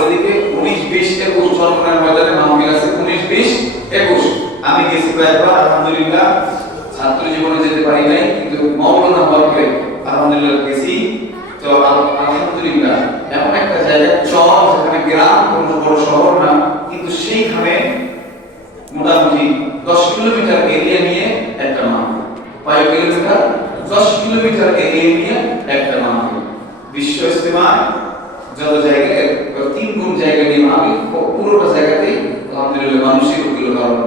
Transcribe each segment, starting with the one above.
ওইদিকে 19-20-21 চরমনার ময়দানে মাহফিল আছে 19-20-21। আমি গেছি কয়েকবার, আলহামদুলিল্লাহ ছাত্র জীবনে যেতে পারি নাই, কিন্তু মাওলানা হওয়ার পরে আলহামদুলিল্লাহ গেছি। তো আলহামদুলিল্লাহ এমন একটা জায়গা চর, যেখানে গ্রাম, কোনো বড় শহর না, কিন্তু সেইখানে মোটামুটি 10 কিলোমিটার এরিয়া নিয়ে একটা মাহফিল। কয় কিলোমিটার? 10 কিলোমিটার এরিয়া নিয়ে একটা মাহফিল। বিশ্ব ইজতেমায় যত জায়গায় 3 গুণ জায়গা নিয়ে মাহফিল, পুরোটা জায়গাতেই আলহামদুলিল্লাহ মানুষের হলো, কারণ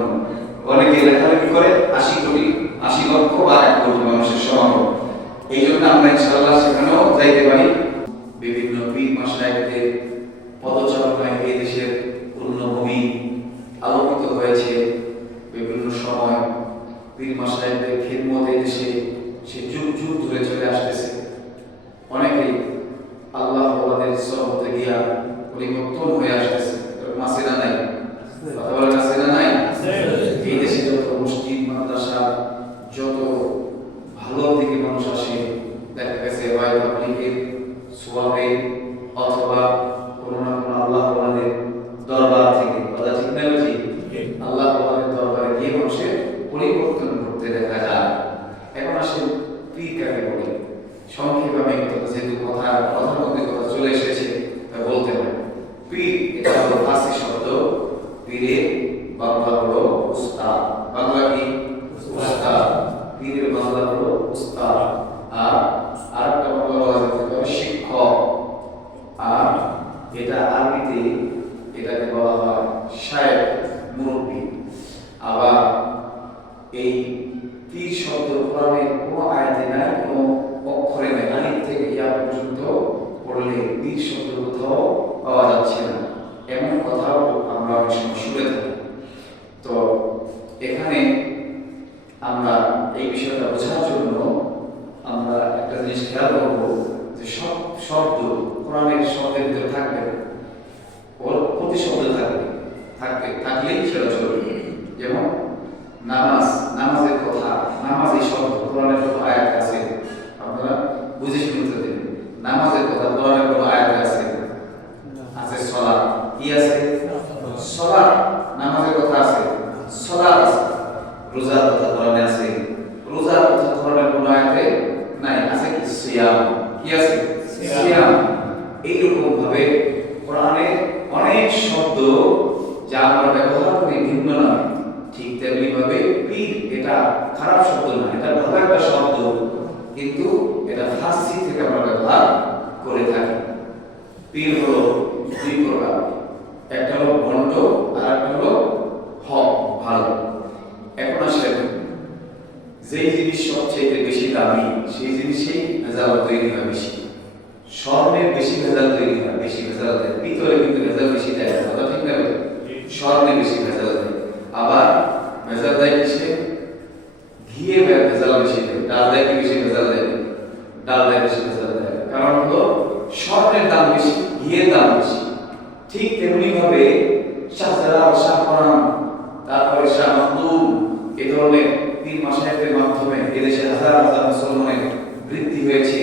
অনেকে লেখালেখি করে 80 লক্ষ বা 1 কোটি মানুষের সমাগম। এই জন্য আমরা ইনশাআল্লাহ সেখানেও যাইতে পারি। বিভিন্ন পীর মাশায়েখদের পদচারণায় এই দেশের পূর্ণভূমি আলোকিত হয়েছে। বিভিন্ন সময় পীর মাশায়েখদের খিদমত এই দেশে সে যুগ যুগ ধরে চলে আসতেছে। অনেকেই আল্লাহ ওয়ালাদের সহবতে গিয়া পরিবর্তন হয়ে আসতেছে। মাসে না নাই? কথা বলেন আছে না নাই? এই দেশে যত মসজিদ, মাদ্রাসা, যত ভালো দিকে মানুষ আসে, দেখা গেছে হয় পাবলিকের সোয়াবে অথবা কোনো না কোনো আল্লাহ ওয়ালাদের দরবার থেকে। কথা ঠিক না বুঝি? আল্লাহ ওয়ালাদের দরবারে গিয়ে মানুষের পরিবর্তন করতে দেখা যায়। এখন আসেন পীর কাকে বলে? সংক্ষেপে আমি যেহেতু কথার মধ্যে কথা চলে এসেছে তা বলতে পারি। পীর এটা হলো ফার্সি শব্দ। পীরের বাংলা হলো উস্তাদ। বাংলা কি? উস্তাদ। পীরের বাংলা হলো উস্তাদ। আর আরেকটা বাংলা বলা যেতে পারে শিক্ষক। আর এটা আরবিতে এটাকে বলা হয় শায়েখ, মুরব্বী। আবার এই পীর শব্দ কোরআনের কোনো আয়াতে নাই, কোনো অক্ষরে নাই। আলিফ থেকে ইয়া পর্যন্ত পড়লে পীর শব্দ কোথাও পাওয়া যাচ্ছে না, এমন কথাও আমরা অনেক সময় শুনে থাকি। তো এখানে আমরা এই বিষয়টা বোঝার জন্য আমরা একটা জিনিস খেয়াল করবো যে সব শব্দ কোরআনের শব্দের ভিতরে থাকবে, প্রতি শব্দ থাকলেই সেটা চলবে। যেমন নামাজ, নামাজের কথা, নামাজ এই শব্দ কোরআনের কোনো আয়াত আছে? আপনারা বুঝে শুনতে দেন। নামাজের কথা কোরআনের কোনো আয়াত আছে? আছে। সালাত কি আছে? সালাত, নামাজের কথা আছে, সালাত আছে। রোজার কথা কোরআনে আছে, রোজার কথা কোরআনের কোনো আয়াতে নাই। আছে কি? সিয়াম। কি আছে? সিয়াম। এইরকম ভাবে কোরআনে অনেক শব্দ যা আমরা ব্যবহার করি ভিন্ন নামে, ঠিক তেমনি ভাবে পীর এটা খারাপ শব্দ না, এটা ভালো একটা শব্দ, কিন্তু এটা ফার্সি থেকে আমরা ব্যবহার করে থাকি। পীর হলো 2 প্রকার, একটা হলো ভণ্ড আর একটা হলো হক, ভালো। এখন আসেন, যেই জিনিস সবচেয়ে বেশি দামি সেই জিনিসেই ভেজাল তৈরি হয় বেশি। স্বর্ণের বেশি ভেজাল তৈরি হয়, বেশি ভেজাল দেয়। পিতলে কিন্তু ভেজাল বেশি দেয়, কথা ঠিক না? স্বর্ণে বেশি ভেজাল দেয়। আবার ভেজাল দেয় কিসে? ঘিয়ে ভেজাল বেশি দেয়। ডাল দেয় কি বেশি ভেজাল দেয়? ডাল দেয় বেশি ভেজাল দেয়। কারণ হলো স্বর্ণের দাম বেশি, ঘিয়ের দাম বেশি। ঠিক তেমনি ভাবে শাহজালাল, শাহপরান, তারপরে শাহ মাহমুদ, এই ধরনের পীর মাশায়েখদের মাধ্যমে এদেশে হাজার হাজার মুসলমানের বৃদ্ধি হয়েছে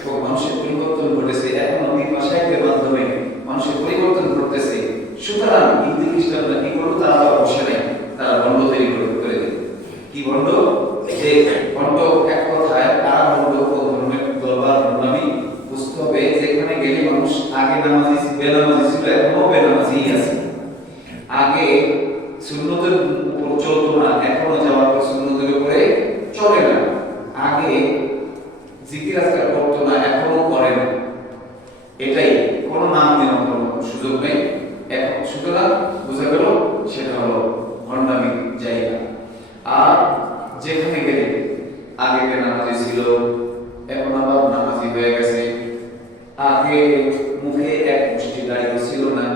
এবং মানুষের পরিবর্তন ঘটেছে। এখনো পীর মাশায়েখদের মাধ্যমে মানুষের পরিবর্তন ঘটতেছে। সুতরাং হিন্দু খ্রিস্টানরা কি করলো? তারা বসে নেই, তারা ভণ্ড তৈরি করে দিল। কি ভণ্ড? যে ভণ্ড এক কথায় কারা ভণ্ড ও ধর্মের দরবার নামই বুঝতে হবে। যেখানে গেলে মানুষ আগে নামাজি বেনামাজি ছিল, এখনো বেনামাজি আছে। আগে সুন্নতের উপর চলতো না, এখনো যাওয়ার পর সুন্নতের উপরে চলে না। আগে জিকির আজকার করতো না, এখনো করে না। এটাই, কোনো নাম দেওয়ার কোনো সুযোগ নেই এখন। সুতরাং বোঝা গেল সেটা হলো ভণ্ডামির জায়গা। আর যেখানে গেলে আগে বেনামাজি ছিল, এখন আবার নামাজি হয়ে গেছে। আগে মুখে এক মুষ্টি দাড়িও ছিল না,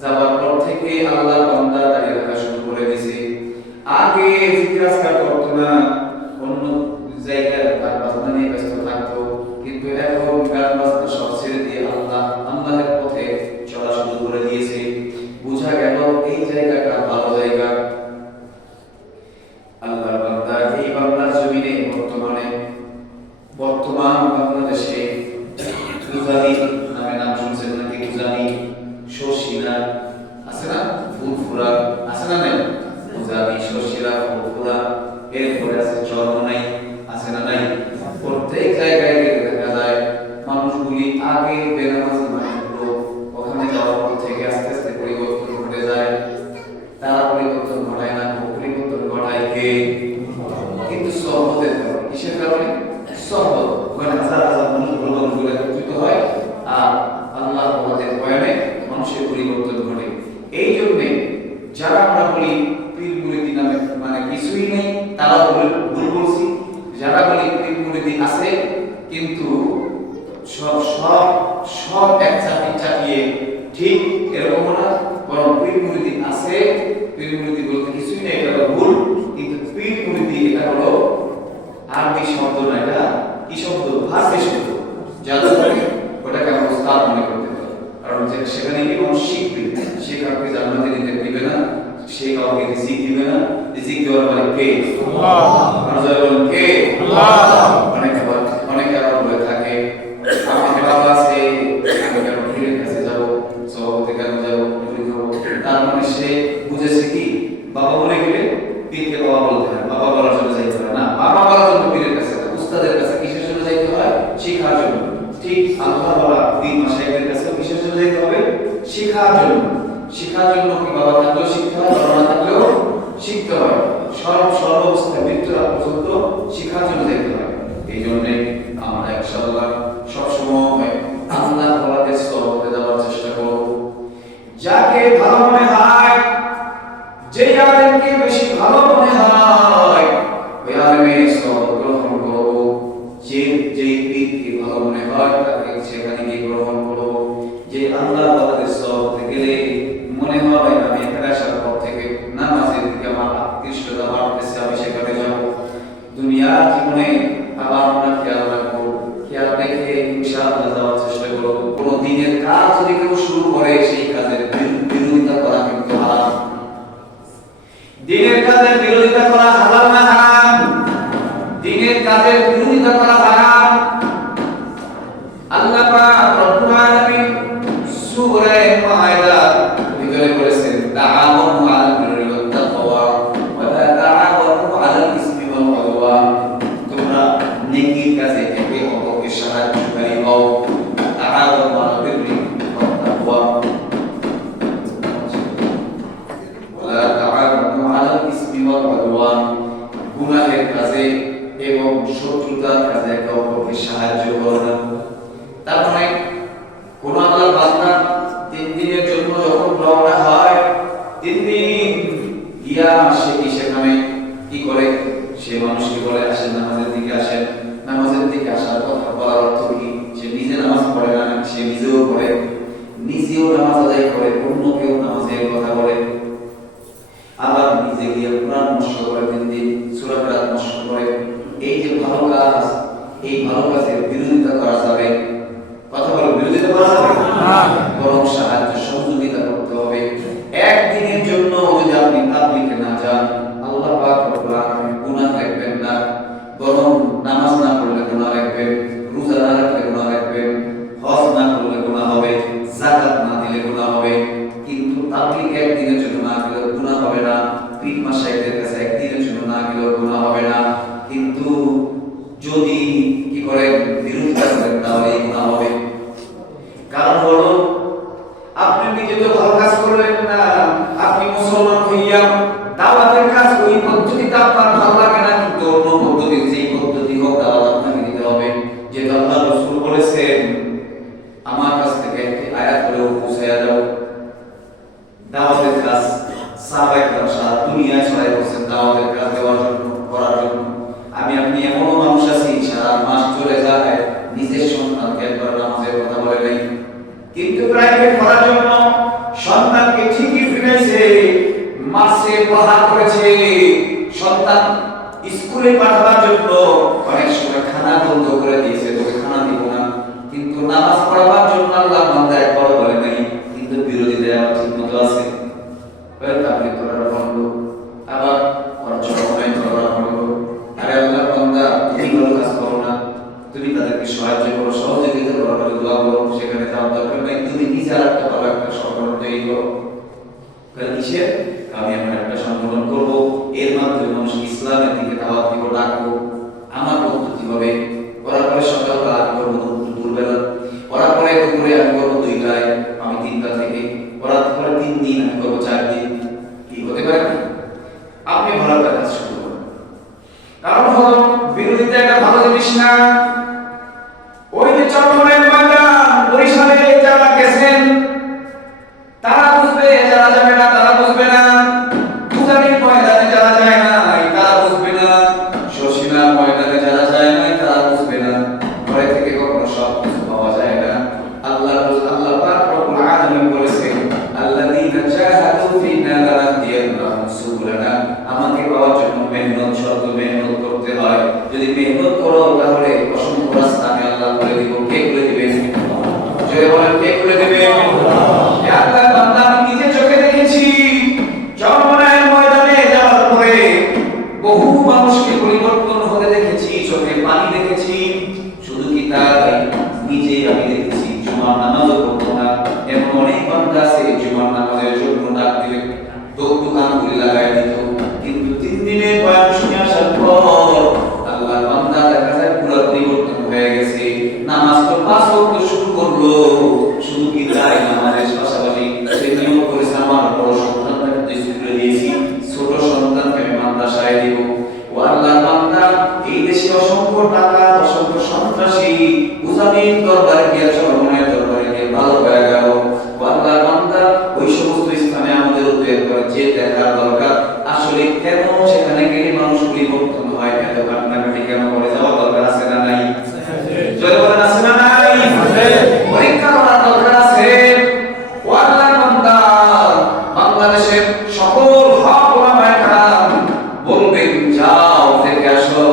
যাওয়ার পর থেকে আল্লাহ বান্দা দাঁড়িয়ে রাখা শুরু করে দিয়েছে। আগে জিকির আজকার করতো না, অন্য জায়গায় গান বাজনা নিয়ে ব্যস্ত থাকতো, কিন্তু এখন গান বাজনা সব ছেড়ে দিয়ে আল্লাহের পথে চলা শুরু করে দিয়েছে। বোঝা গেল এই জায়গাটা ভালো জায়গা। আল্লাহর বান্দা এই বাংলার জমিনে বর্তমানে আছে না, ফুরফুরা আছে না নাই, মুজাবি শশিরা ফুরফুরা, এরপরে আছে চরমনাই আছে না নাই। প্রত্যেক জায়গায় দেখা যায় মানুষগুলি আগে বেনামাজি মানুষগুলো ওখানে যাওয়ার পর থেকে আস্তে আস্তে পরিবর্তন ঘটে যায়। তারা পরিবর্তন ঘটায় না, পরিবর্তন ঘটায় কে? কিন্তু সহবতের কারণে। কিসের কারণে? সহবত, মানে হাজার হাজার মানুষ মানুষগুলো একত্রিত হয় আর আল্লাহ আমাদের বয়ানে মানুষের পরিবর্তন ঘটে। এই জন্য যারা আমরা বলি পীর মুরিদি নামে মানে কিছুই নেই, তারা ভুল বলছি। যারা বলি পীর মুরিদি আছে কিন্তু সব সব সব এক চাপিয়ে ঠিক এরকম না, বরং পীর মুরিদি আছে। পীর মুরিদি বলতে কিছুই নেই, এটা ভুল। কিন্তু পীর মুরিদি এটা হলো আরবি শব্দ না, এটা কি শব্দ? ফার্সি শব্দ। যারা ওটাকে আমরা উস্তাদ মনে করতে পারি, কারণ সেখানে কি মানুষ শিখবে, সে কাউকে জান্নাতে দিতে দিবে না, সে কাউকে রিজিক দিবে না। রিজিক দেওয়ার মালিক কে? আল্লাহ। আপনারা বলেন কে? আল্লাহ। অনেকে আবার বলে থাকে আমার বাবা আছে, আমি কেন পীরের কাছে যাব, সভাপতি কেন যাব, তার মানে সে বুঝেছে কি বাবা বলে গেলে পীরকে বাবা বলতে হয়, বাবা বলার জন্য যাইতে হয় না। বাবা বলার জন্য পীরের কাছে, উস্তাদের কাছে কিসের জন্য যাইতে হয়? শিখার জন্য। ঠিক আল্লাহ বলা পীর মাশায়েখের কাছে কিসের জন্য যাইতে হবে? শিখার জন্য। শিখার জন্য কি বাবা থাকলেও শিখতে হয়, বাবা না থাকলেও শিখতে হয়। সর্বাবস্থায় মৃত্যুর আগ পর্যন্ত শিখার জন্য যাইতে হয়। এই জন্যে আমরা ইনশাআল্লাহ সবসময় আল্লাহ বলাতে সহবতে যাওয়ার চেষ্টা করব। যাকে ভালো মনে হয়, যে আলেমকে বেশি ভালো মনে হয়, ওই আলেমের সহবত গ্রহণ করব। যে পীরকে ভালো মনে হয় তাকে সেখানে গিয়ে গ্রহণ করব। যে আল্লাহ বলাতে সহবতে গেলে মনে হয় আমি এখানে আসার পর থেকে নামাজের দিকে আমার আকৃষ্টতা বাড়তেছে, আমি সেখানে যাব। দুনিয়ার জীবনে আবার আমরা খেয়াল রাখবো, খেয়াল রেখে ইনশাআল্লাহ যাওয়ার চেষ্টা করব। কোনো দিনের কাজ যদি কেউ শুরু করে সেই কাজের বিরোধিতা করা কিন্তু হারাম। দিনের কাজের বিরোধিতা করা হালাল না হারাম? দিনের কাজের বিরোধিতা করা হারাম। আল্লাহ পাক রব্বুল আলামিন সূরা মায়েদা ভিতরে বলেছেন তাআওয়ানু আলাল বিররি ওয়াত তাকওয়া ওয়া লা তাআওয়ানু আলাল ইসমি ওয়াল উদওয়ান। তোমরা নেকির কাজে একে অপরকে সাহায্যকারী হও। তাআওয়ানু আলাল বিররি ওয়াত তাকওয়া ওয়া লা তাআওয়ানু আলাল ইসমি ওয়াল উদওয়ান। গুনাহের কাজে এবং শত্রুতার কাজে একে অপরকে সাহায্য করো না। তার মানে কোন আল্লাহর বান্দা 3 দিনের জন্য যখন রওনা হয়, 3 দিন গিয়া সে কি সেখানে কি করে? সে মানুষকে বলে আসেন নামাজের দিকে আসেন। নামাজের দিকে আসার কথা বলার অর্থ কি? সে নিজে নামাজ পড়ে না, সে নিজেও পড়ে, নিজেও নামাজ আদায় করে, অন্যকেও নামাজের কথা বলে। আবার নিজে গিয়ে কোরআন নষ্ট করে, 3 দিন সূরা কোরআন নষ্ট করে। এই যে ভালো কাজ, এই ভালো কাজের বিরোধিতা করা যাবে? কথা বলো, বিরোধিতা করা যাবে না, বরং সাহায্য সহযোগিতা করতে হবে। একদিনের জন্য যদি আপনি তাবলীগে না যান, আল্লাহ পাক রব্বুল আলামিন গুনাহ রাখবেন না, বরং নামাজ না পড়লে গুনাহ রাখবেন, রোজা না রাখলে গুনাহ রাখবেন, হজ না করলে গুনাহ হবে, যাকাত না দিলে গুনাহ হবে। কিন্তু তাবলীগ একদিনের জন্য না গেলে গুনাহ হবে না, পীর মাশায়েখদের কাছে একদিনের জন্য না গেলে গুনাহ হবে না। কিন্তু যদি কি করেন, বিরোধিতা করেন, তাহলে গুনাহ হবে। কারণ হলো আপনি নিজে তো ভালো কাজ করলেন না, আপনি মুসলমান হইয়া দাওয়াতের কাজ ওই পদ্ধতিতে আপনার ভালো লাগে না, কিন্তু অন্য পদ্ধতি যেই পদ্ধতি হোক দাওয়াত আপনাকে দিতে হবে। যেটা আল্লাহ রাসূল বলেছেন, আমার কাছ থেকে একটি আয়াত হলেও পৌঁছায়া দাও। দাওয়াতের কাজ সাহাবায়ে কেরাম সারা দুনিয়া ছড়াই করছেন দাওয়াতের কাজ দেওয়ার জন্য, করার জন্য। আমি আপনি এমনও মানুষ আছি সারা মাস চলে যায় নিজের সন্তানকে একবার নামাজের কথা বলে নাই, কিন্তু প্রাইভেট পড়ার জন্য সন্তানকে ঠিকই ফিরাইছে, মাসে পাহাড় করেছে। সন্তান স্কুলে পাঠাবার জন্য অনেক সময় খানা বন্ধ করে দিয়েছে, তোকে খানা দিব না। কিন্তু নামাজ পড়াবার জন্য আল্লাহ বান্দা একবার বলে নাই, কিন্তু বিরোধী দেওয়া ঠিক মতো আছে। আপনি করার বন্ধ, আবার অর্চনায় করার বন্ধ। আরে আল্লাহ বান্দা, তুমি ভালো কাজ করো না, তুমি তাদেরকে সাহায্য করো, সহযোগিতা করো, দোয়া করো, সেখানে যাওয়ার দরকার নাই। তুমি নিজে আর একটা ভালো একটা সফল তৈরি করো। কিসের? আমি আমার একটা সংগঠন করব, এর মাধ্যমে মানুষ ইসলামের দিকে দাওয়াত দিব, ডাকবো। আমার পদ্ধতি হবে, করার পরে সকালবেলা আমি করবো দুপুরবেলা, করার পরে দুপুরে আমি করবো 2টায়, আমি 3টা থেকে, করার পরে 3 দিন আমি করবো 4 দিন। কি হতে পারে? আপনি ভালো একটা কাজ শুরু করুন। কারণ হলো বিরোধিতা একটা ভালো জিনিস না। ওই যে চট্টগ্রামের ময়দান, বরিশালে যারা গেছেন তারা বুঝবে, যারা যাবে না তারা বুঝবে না। পূজারীর ময়দানে যারা যায় না তারা বুঝবে না। শশীনার ময়দানে যারা যায় না তারা বুঝবে না। ঘরে থেকে কখনো সব কিছু পাওয়া যায় না। আল্লাহ পাক রব্বুল আলামিন বলেছেন, আল্লাযীনা জাহাদু ফিনা লানাহদিয়ান্নাহুম সুবুলানা। আমাকে পাওয়ার জন্য মেহনত, শর্ত মেহনত করতে হয়। যদি মেহনত করো তাহলে অসংখ্য রাস্তা আমি আল্লাহ করে দিব। কে করে দিবেন? জোরে বলেন, কে করে দিবেন? আল্লাহ বান্দা, আমি নিজে চোখে দেখেছি চরমনায়ের ময়দানে যাওয়ার পরে বহু মানুষকে পরিবর্তন হতে দেখেছি, চোখে পানি দেখেছি। শুধু কি তাই, নিজে আমি দেখেছি জুমার নামাজও পড়তো না এমন অনেক বান্দা আছে জুমার নামাজের জন্য ডাক দিলে দোকানগুলি লাগাই দিত। কিন্তু 3 দিনের বয়ান শুনে আসার পর আল্লাহ বান্দা দেখা যায় পুরো পরিবর্তন হয়ে গেছে। নামাজ তো 5 ওয়াক্ত শুরু করলো। শুধু কি তাই, নামাজের পাশাপাশি সে নিয়ম করেছে আমার বড় সন্তানকে স্কুলে দিয়েছি, ছোট সন্তানকে আমি মাদ্রাসায় দিব। ও আল্লাহর বান্দা, এই দেশে অসংখ্য টাকা, অসংখ্য সন্ত্রাসী উজামিন দরবারে গিয়ে, চরমনায়ের দরবারে গিয়ে ভালো হয়ে গেল। ও আল্লাহর বান্দা, ওই সমস্ত স্থানে আমাদের উদ্বেগ করে যে দেখার দরকার আসলে কেন সেখানে গেলে মানুষ পরিবর্তন হয়, এত কান্নাকাটি কেন করে যাওয়ার দরকার আছে না নাই? জয় বলেন, আছে না নাই? পরীক্ষা করার দরকার আছে। ও আল্লাহর বান্দা, বাংলাদেশের সকল হক ওলামায়ে কেরাম বলবেন, যাও দেখে আসো,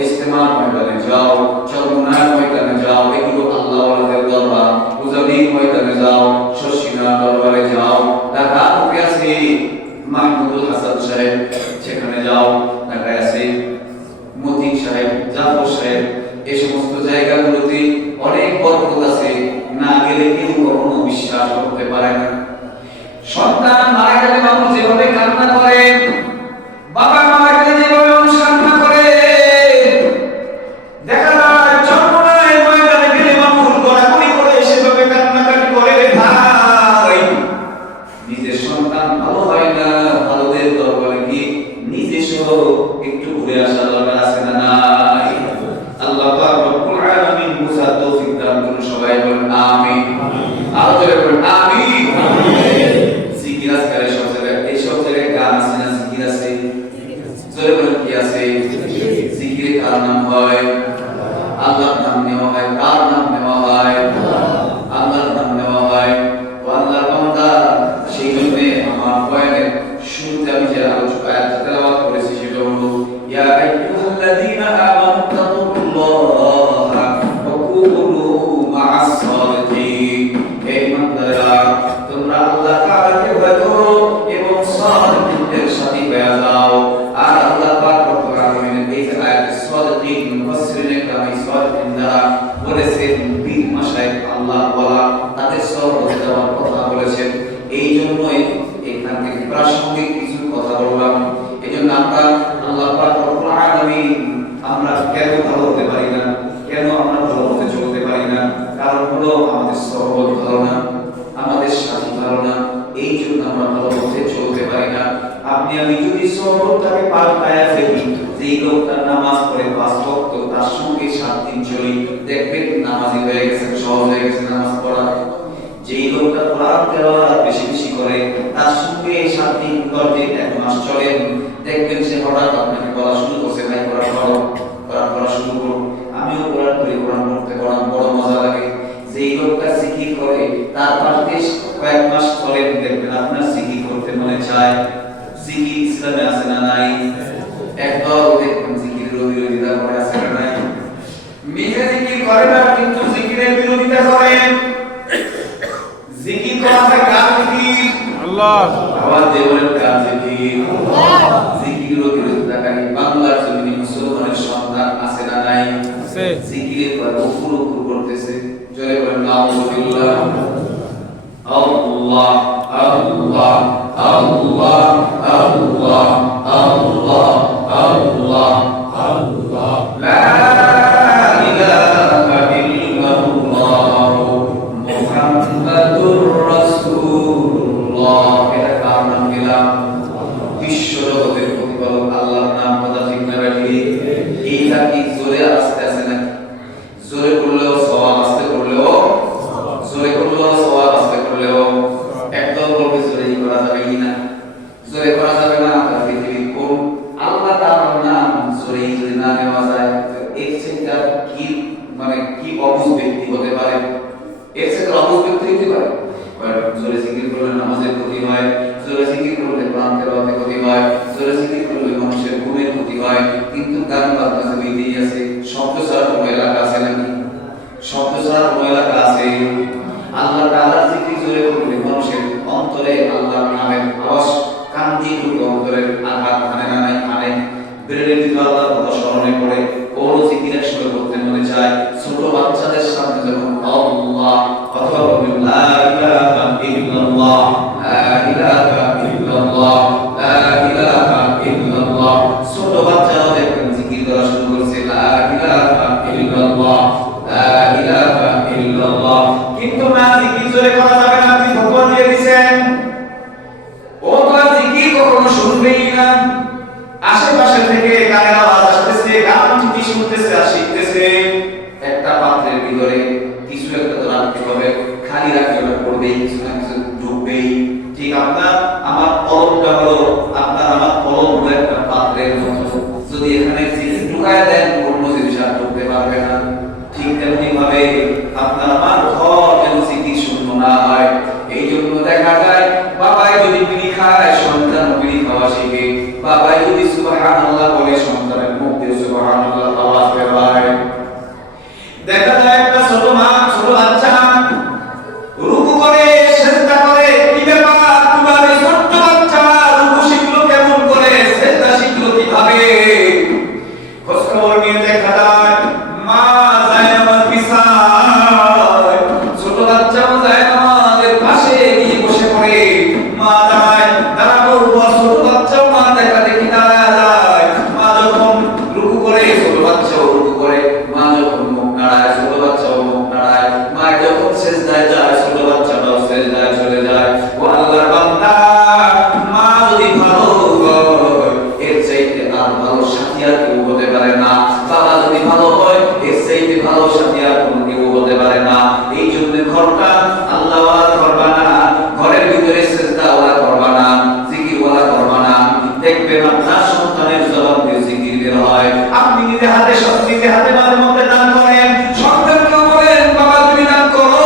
ইজতেমা ময়দানে যাও, চরমনার ময়দানে যাও, এগুলো আল্লাহ ওয়ালাদের দরবার। উজামিন ময়দানে যাও, শশীনা দরবারে যাও, ঢাকা মুখে আছে মাহমুদুল হাসান সাহেব, সেখানে যাও। ঢাকায় আছে মতিক সাহেব, জাফর সাহেব। এই সমস্ত জায়গাগুলোতে অনেক বরকত আছে, না গেলে কেউ কখনো বিশ্বাস করতে পারে না। সন্তান মারা গেলে মানুষ যেভাবে কান্না করে, বাবা মারা গেলে যেভাবে মানুষ কান্না করে, দেখা যায় চরমনায়ের ময়দানে গেলে মানুষ গড়াগড়ি করে সেভাবে কান্নাকাটি করে। ভাই, নিজের সন্তান ভালো হয় না, ভালোদের দরবারে গিয়ে নিজে সহ একটু ঘুরে আসা দরকার আছে না নাই? আল্লাহ পাক রব্বুল আলামিন বুঝার তৌফিক দান করুন। সবাই বলেন আমিন। আরো জোরে বলেন আমিন। জিকির আজকাল সব জায়গায় গান আছে না, জিকির আছে? জোরে বলেন, কি আছে? জিকিরে কার নাম হয়? আল্লাহর নাম নেওয়া হয়। কার নাম নেওয়া হয়? আল্লাহর নাম নেওয়া হয়। ও আল্লাহর বান্দা, সেই জন্য আমার বয়ানের শুরুতে আমি যে আয়াত তেলাওয়াত করেছি সেটা হলো, ইয়া আইয়ুহাল্লাযীনা আমানু তাকুল্লাহা ওয়া কুনু মা'আস সাদিকিন। হে ইমানদাররা, তোমরা আল্লাহ তাআলাকে ভয় করো এবং সাদিকদের সাথী হয়ে যাও। আর আল্লাহ পাক রব্বুল আলামিন এই আয়াত সাদিকিন মুফাসসিরিনে কেরাম সাদিকিন দ্বারা বলেছেন, বীর মাশায়েখ আল্লাহ ওয়ালা তাদের সহবতে যাওয়ার কথা বলেছেন। এই জন্যই এখান থেকে প্রাসঙ্গিক কিছু কথা বললাম। এজন্য আমরা আল্লাহ পাক রব্বুল আলামিন, আমরা কেন ভালো হতে পারি না, কেন আমরা ভালো হতে চলতে পারি না? কারণ হলো আমাদের সহবত ভালো না, আমাদের সাথী ভালো না, এই জন্য আমরা ভালো হতে চলতে পারি না। আপনি আমি যদি সহবতটাকে পাল্টায়া ফেলি, যেই লোকটা নামাজ পড়ে 5 ওয়াক্ত, তার সঙ্গে 7 দিন চলি, দেখবেন নামাজি হয়ে গেছে, সহজ হয়ে গেছে নামাজ পড়া। যেই লোকটা কোরআন তেলাওয়াত বেশি বেশি করে, তার সঙ্গে 7 দিন 10 দিন 1 মাস চলেন, দেখবেন সে হঠাৎ আপনাকে বলা শুরু করছে, ভাই কোরআন পড়ো, কোরআন পড়া শুরু করো। আমিও কোরআন পড়ি, কোরআন পড়তে বড় মজা লাগে। যেই লোকটা জিকির করে, তার পাশে কয়েক মাস চলেন, দেখবেন আপনার জিকির করতে মনে চায়। জিকির ইসলামে আছে না নাই? একদল দেখবেন জিকিরের বিরোধিতা করে, আছে না নাই? নিজে জিকির করে না, কিন্তু জিকিরের বিরোধিতা করে। জিকির করা হয় কার জিকির? আল্লাহ। আওয়াজ দিয়ে বলেন, কার জিকির? আল্লাহ। জিকিরের বিরোধিতাকারী বাংলার জমিনে মুসলমানের সন্তান আছে না নাই? আছে। জিকিরের পর উফুর করতেছে। জোরে বলেন নাউযুবিল্লাহ। আল্লাহ আল্লাহ আল্লাহ আল্লাহ আল্লাহ আল্লাহ আল্লাহ লা ইলাহা ইল্লাল্লাহ মুহাম্মাদুর রাসূলুল্লাহ। এটা কার নাম নিলাম? বিশ্বজগতের প্রতিপালক আল্লাহর নাম। কথা ঠিক না ঠিক? এইটা কি জোরে আস্তে আছে নাকি? জোরে করলেও সওয়াব, আস্তে করলেও জোরে করলেও সওয়াব, আস্তে করলেও। একদম বলবে জোরে করা যাবে কিনা? জোরে করা যাবে না। পৃথিবীর কোন আল্লাহ তাআলার নাম জোরে যদি না নেওয়া যায়, এর চেয়ে কি মানে কি অবুঝ ব্যক্তি হতে পারে? এর চেয়ে অবুঝ ব্যক্তি হতে পারে? জোরে জিকির করলে নামাজের ক্ষতি হয়, জোরে জিকির করলে কোরআন তেলাওয়াতের ক্ষতি হয়, জোরে জিকির করলে মানুষের ঘুমের ক্ষতি হয়। কিন্তু গান বাজনা হইতেই আছে। শব্দ ছাড়া কোনো এলাকা আছে নাকি? শব্দ ছাড়া কোনো এলাকা আছে? আল্লাহ তাআলার জিকির জোরে করলে মানুষের অন্তরে আল্লাহর নামের আওয়াজ কান দিয়ে ঢুকে অন্তরের আঘাত আনে না নাই? আনে। ব্রেনের ভিতরে আল্লাহর কথা স্মরণে পড়ে কোন জিকির একসাথে করতে মনে চায়। ছোট বাচ্চাদের সামনে যখন আল্লাহ অথবা লা ইলাহা ইল্লাল্লাহ লা ইলাহা ইল্লাল্লাহ লা ইলাহা ইল্লাল্লাহ, ছোট বাচ্চারা দেখবেন জিকির করা শুরু করছে লা ইলাহা ইল্লাল্লাহ লা ইলাহা ইল্লাল্লাহ। কিন্তু না, জিকির জোরে করা যাবে না। আপনি ফতোয়া দিয়ে দিয়েছেন, ও তো জিকির কখনো শুনবেই না। আশেপাশে থেকে গানের আওয়াজ আসতেছে, গান কি শুনতেছে আর শিখতেছে। একটা পাত্রের ভিতরে কিছু একটা তো রাখতে হবে, খালি রাখতে হবে, পড়বেই, কিছু না কিছু ঢুকবেই। ঠিক আপনার আমার কলমটা হলো, আপনার আমার কলম হলো একটা পাত্রের মতো। যদি এখানে জিনিস ঢুকায় দেন, অন্য জিনিস আর ঢুকতে পারবে না। ঠিক তেমনি ভাবে আপনার আমার ঘর যেন জিকির শূন্য না হয়। এই জন্য দেখা যায় বাবাই যদি বিড়ি খায়, সন্তান বিড়ি খাওয়া শিখে। বাবাই যদি সুবহানাল্লাহ বলে, সন্তানের মুখ দিয়ে সুবহানাল্লাহ আওয়াজ বের হয়। দেখা যায় একটা ছোট মা, ছোট বাচ্চা রুকু করে, সিজদা করে। কি ব্যাপার? তোমার এই ছোট বাচ্চা রুকু শিখলো কেমন করে, সিজদা শিখলো কিভাবে? খোঁজ খবর নিয়ে দেখা যায় মা যায় আমার বিছানায়, ছোট বাচ্চা যায় আমাদের পাশে গিয়ে বসে পড়ে। মা যায় দাঁড়াবো, ছোট বাচ্চাও মা দেখা দেখি দাঁড়া যায়। মা যখন রুকু করে, ছোট বাচ্চাও রুকু করে। মা যখন মুখ নাড়ায়, ছোট বাচ্চাও মুখ নাড়ায়। মা যখন সিজদায় যায়, ছোট বাচ্চাটাও সিজদায় চলে যায়। ও আল্লাহর বান্দা, মা যদি ভালো হয়, এর চাইতে আর ভালো সাথী আর কেউ হতে পারে না। বাবা যদি ভালো হয়, এর চাইতে ভালো সাথী আর কোনো কেউ হতে পারে না। এই জন্য ঘরটা আল্লাহ ওয়ালা করবা না, ঘরের ভিতরে সিজদা ওয়ালা করবা না, জিকির ওয়ালা করবা না। দেখবেন আপনার সন্তানের জবান দিয়ে জিকির বের হয়। আপনি নিজে হাতে মাঝে মধ্যে দান করেন, সন্তানকে বলেন বাবা তুমি দান করো।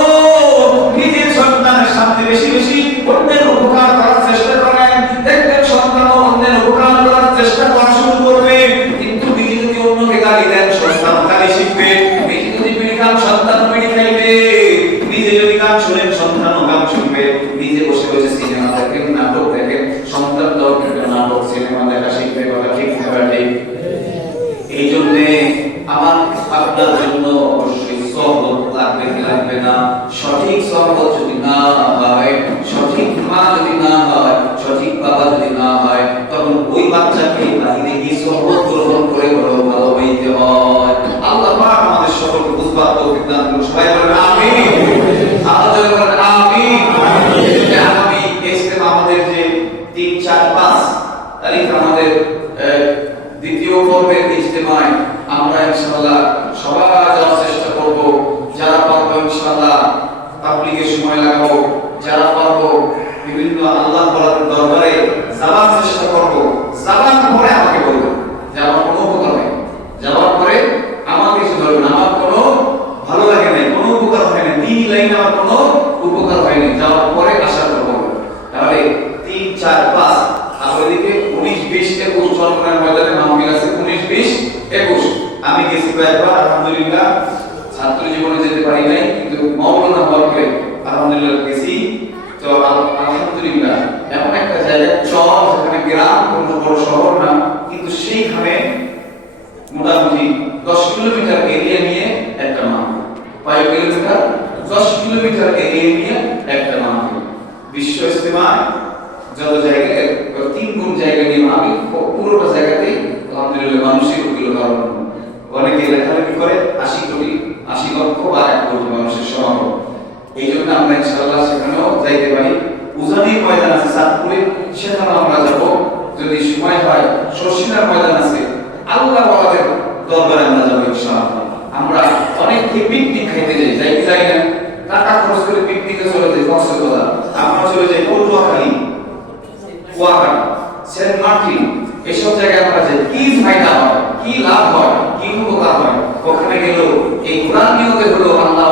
নিজের সন্তানের সামনে বেশি বেশি অন্যের উপকার করার চেষ্টা করেন। দেখবেন সন্তানও অন্যের উপকার করার চেষ্টা করা শুরু করবে। কিন্তু নিজে যদি অন্যকে গালি দেন, সন্তান গালি শিখবে। নিজে যদি বিড়ি খান, সন্তান বিড়ি খাইবে। নিজে যদি গান শুনেন, সন্তানও গান শুনবে। নিজে বসে বসে সিনেমা দেখেন, নাটক দেখেন, সন্তান নাটক সিনেমা দেখা শিখবে। কথা ঠিক না ঠিক? এই জন্য আমার আপনার জন্য অবশ্যই সহবত লাগবে কি লাগবে না? সঠিক সহবত যদি না হয়, সঠিক মা যদি না হয়, সঠিক বাবা যদি না হয়, তখন ওই বাচ্চাকে বাহিরে গিয়ে সহবত গ্রহণ করে বড় ভালো হইতে হয়। আল্লাহ পাক আমাদের সকলকে বুঝবার তৌফিক দান করুন। সবাই বলেন আমিন। আল্লাহ বলেন আমিন। আগামী ইজতেমা আমাদের যে 3, 4, 5 তারিখ আমাদের দ্বিতীয় পর্বের ইজতেমায় আমরা ইনশাআল্লাহ সবাই যাওয়ার চেষ্টা করব। যারা পারবো ইনশাআল্লাহ তাবলীগের সময় লাগাবো, যারা পারবো বিভিন্ন আল্লাহ তাআলার দরবারে যাওয়ার চেষ্টা করব। যাওয়ার পরে আমাকে বলবেন যে আমার কোনো উপকার হয়, যাওয়ার পরে আমাকে কিছু ধরবেন, আমার কোনো ভালো লাগে নাই, কোনো উপকার হয় না, 3 লাইন আমার কোনো উপকার হয়নি, যাওয়ার পরে আশা করব। তাহলে 3, 4, 5 আর ওইদিকে 19, 20, 21 চরমনার ময়দানে মাহফিল আছে। 19, 20, 21 আমি গেছি কয়েকবার, আলহামদুলিল্লাহ। ছাত্র জীবনে যেতে পারি নাই, কিন্তু মাওলানা হওয়ার পরে আলহামদুলিল্লাহ গেছি। তো আলহামদুলিল্লাহ এমন একটা জায়গা, চর, যেখানে গ্রাম, কোনো বড় শহর না, কিন্তু সেইখানে সময় যত জায়গায় 3 গুণ জায়গা নিয়ে আমি পুরোটা জায়গাতে আলহামদুলিল্লাহ মানুষের উকিল কারণ অনেকে লেখালেখি করে 80 লক্ষ বা 1 কোটি মানুষের সমাগম। এই জন্য আমরা ইনশাআল্লাহ সেখানেও যাইতে পারি। উজানির ময়দান আছে চাঁদপুরে, সেখানেও আমরা যাব যদি সময় হয়। শর্ষিনার ময়দান আছে, আল্লাহ ওয়ালাদের দরবারে আমরা যাব ইনশাআল্লাহ। আমরা অনেক পিকনিক খাইতে যাই কি যাই না, টাকা খরচ করে পিকনিকে চলে যাই কক্সবাজার, আমরা চলে যাই পটুয়াখালী, কুয়াকাটা, সেন্ট মার্টিন, এসব জায়গায় আমরা যাই। কি ফায়দা হয়, কি লাভ হয়, কি উপকার হয়? ওখানে গেলেও এই কোরআন নিয়তে হলো আল্লাহ